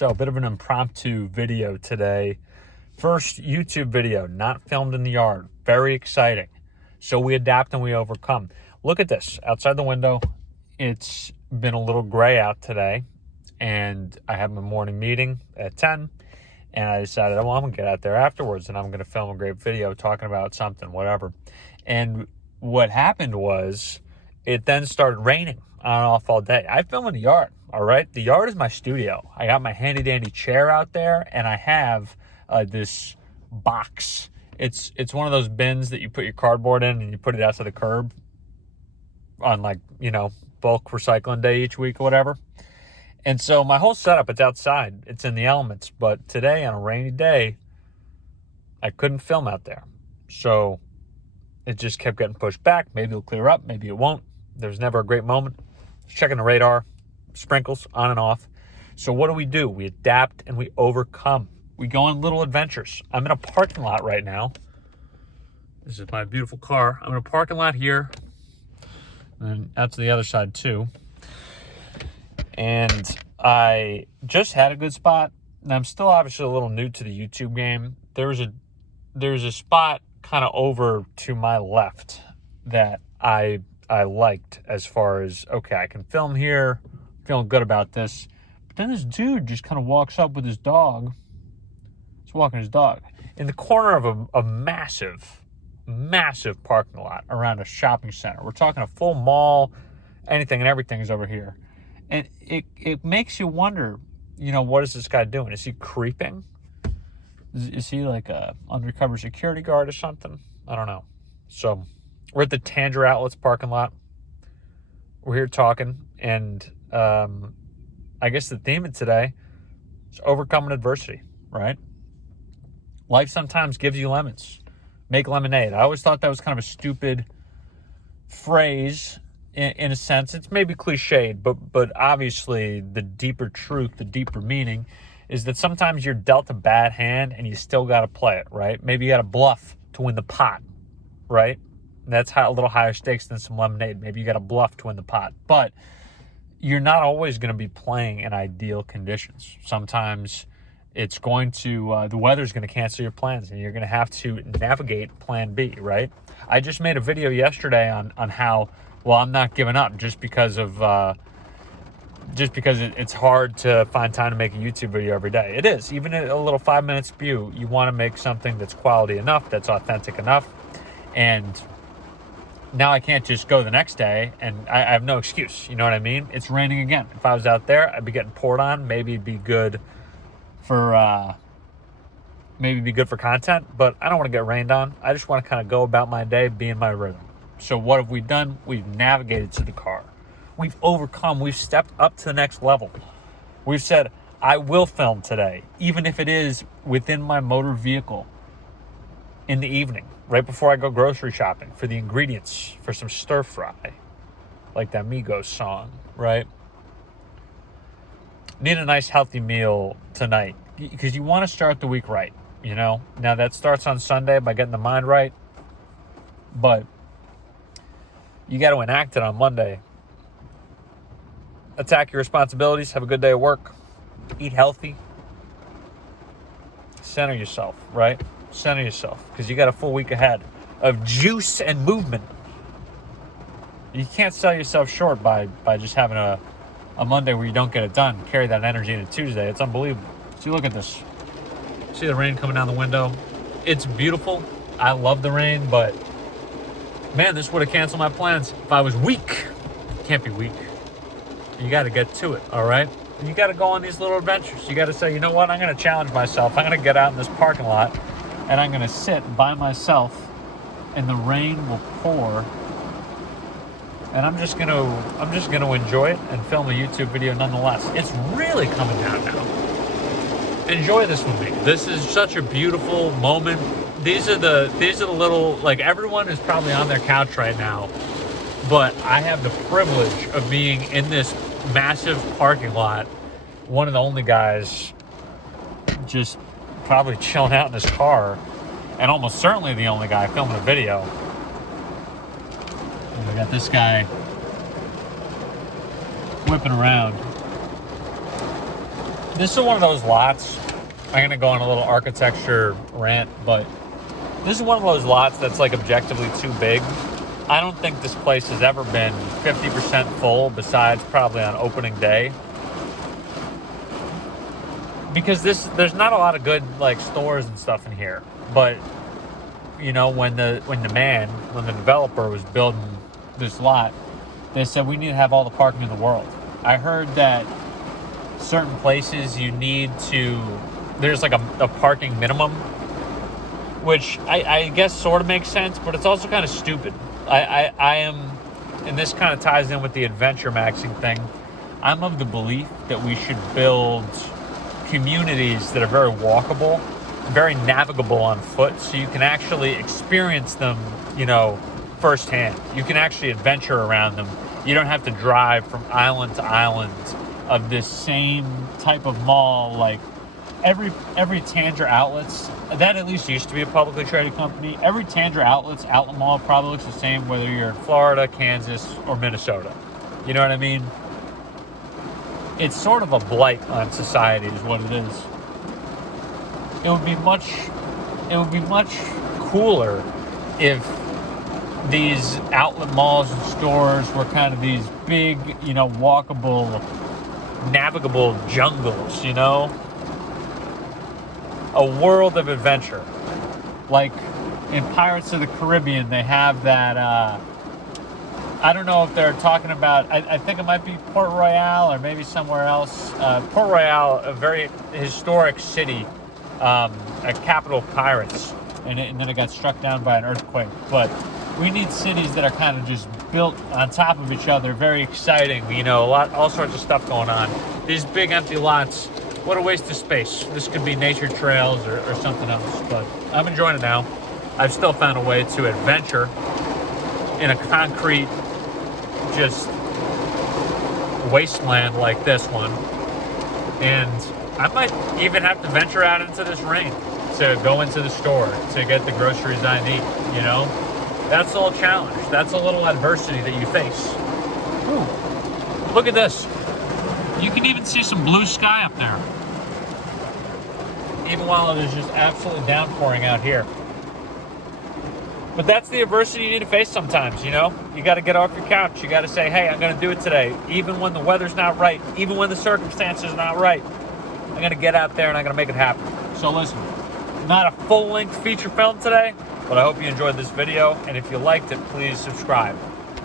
So a bit of an impromptu video today. First YouTube video, not filmed in the yard. Very exciting. So we adapt and we overcome. Look at this. Outside the window, it's been a little gray out today. And I have my morning meeting at 10. And I decided, well, I'm going to get out there afterwards and I'm going to film a great video talking about something, whatever. And what happened was it then started raining on and off all day. I film in the yard, all right? The yard is my studio. I got my handy-dandy chair out there, and I have this box. It's one of those bins that you put your cardboard in and you put it out to the curb on, like, you know, bulk recycling day each week or whatever. And so my whole setup, it's outside. It's in the elements. But today, on a rainy day, I couldn't film out there. So it just kept getting pushed back. Maybe it'll clear up. Maybe it won't. There's never a great moment. Checking the radar. Sprinkles on and off. So what do? We adapt and we overcome. We go on little adventures. I'm in a parking lot right now. This is my beautiful car. I'm in a parking lot here. And out to the other side too. And I just had a good spot. And I'm still obviously a little new to the YouTube game. There's a spot kind of over to my left that I liked, as far as, okay, I can film here, feeling good about this. But then this dude just kind of walks up with his dog. He's walking his dog in the corner of a massive parking lot around a shopping center. We're talking a full mall, anything and everything is over here. And it makes you wonder, you know, what is this guy doing? Is he creeping? Is he like a undercover security guard or something? I don't know. So we're at the Tanger Outlets parking lot. We're here talking, and I guess the theme of today is overcoming adversity, right? Life sometimes gives you lemons. Make lemonade. I always thought that was kind of a stupid phrase in a sense. It's maybe cliched, but obviously the deeper truth, the deeper meaning is that sometimes you're dealt a bad hand and you still got to play it, right? Maybe you got to bluff to win the pot, right? That's a little higher stakes than some lemonade. Maybe you got to bluff to win the pot. But you're not always going to be playing in ideal conditions. Sometimes it's going to, the weather's going to cancel your plans and you're going to have to navigate plan B, right? I just made a video yesterday on how, well, I'm not giving up just because it's hard to find time to make a YouTube video every day. It is. Even a little 5-minute spew, you want to make something that's quality enough, that's authentic enough. And now I can't just go the next day, and I have no excuse. You know what I mean? It's raining again. If I was out there, I'd be getting poured on. Maybe it'd be good for content, but I don't want to get rained on. I just want to kind of go about my day, be in my rhythm. So what have we done? We've navigated to the car. We've overcome. We've stepped up to the next level. We've said, I will film today, even if it is within my motor vehicle in the evening, right before I go grocery shopping for the ingredients for some stir fry, like that Migos song, right? Need a nice healthy meal tonight because you want to start the week right, you know? Now that starts on Sunday by getting the mind right, but you got to enact it on Monday. Attack your responsibilities, have a good day at work, eat healthy, center yourself, right? Center yourself, because you got a full week ahead of juice and movement. You can't sell yourself short by just having a Monday where you don't get it done. Carry that energy into Tuesday. It's unbelievable. See, look at this. See the rain coming down the window? It's beautiful. I love the rain, but man, this would have canceled my plans if I was weak. Can't be weak. You got to get to it, all right? You got to go on these little adventures. You got to say, you know what? I'm going to challenge myself. I'm going to get out in this parking lot, and I'm going to sit by myself, and the rain will pour, and I'm just going to enjoy it and film a YouTube video nonetheless. It's really coming down now. Enjoy this with me. This is such a beautiful moment. These are the little, like, everyone is probably on their couch right now, but I have the privilege of being in this massive parking lot, one of the only guys just probably chilling out in his car, and almost certainly the only guy filming a video. And we got this guy whipping around. this is one of those lots. I'm going to go on a little architecture rant, but this is one of those lots that's like objectively too big. I don't think this place has ever been 50% full besides probably on opening day. Because there's not a lot of good like stores and stuff in here. But you know, when the developer was building this lot, they said we need to have all the parking in the world. I heard that certain places there's like a parking minimum, which I guess sort of makes sense, but it's also kind of stupid. I am, and this kind of ties in with the adventure maxing thing, I'm of the belief that we should build communities that are very walkable, very navigable on foot, so you can actually experience them, you know, firsthand. You can actually adventure around them. You don't have to drive from island to island of this same type of mall. Like every Tanger Outlets, that at least used to be a publicly traded company. Every Tanger Outlets outlet mall probably looks the same whether you're in Florida, Kansas, or Minnesota. You know what I mean? It's sort of a blight on society is what it is. It would be much cooler if these outlet malls and stores were kind of these big, you know, walkable, navigable jungles, you know? A world of adventure. Like in Pirates of the Caribbean, they have that, I don't know if they're talking about, I think it might be Port Royale or maybe somewhere else. Port Royale, a very historic city, a capital of pirates, and then it got struck down by an earthquake. But we need cities that are kind of just built on top of each other, very exciting, you know, all sorts of stuff going on. These big empty lots, what a waste of space. This could be nature trails or something else, but I'm enjoying it now. I've still found a way to adventure in a concrete, just wasteland like this one. And I might even have to venture out into this rain to go into the store to get the groceries I need, you know? That's a little challenge. That's a little adversity that you face. Ooh, look at this. You can even see some blue sky up there, even while it is just absolutely downpouring out here. But that's the adversity you need to face sometimes, you know? You got to get off your couch. You got to say, hey, I'm going to do it today. Even when the weather's not right, even when the circumstances are not right, I'm going to get out there and I'm going to make it happen. So listen, not a full-length feature film today, but I hope you enjoyed this video. And if you liked it, please subscribe.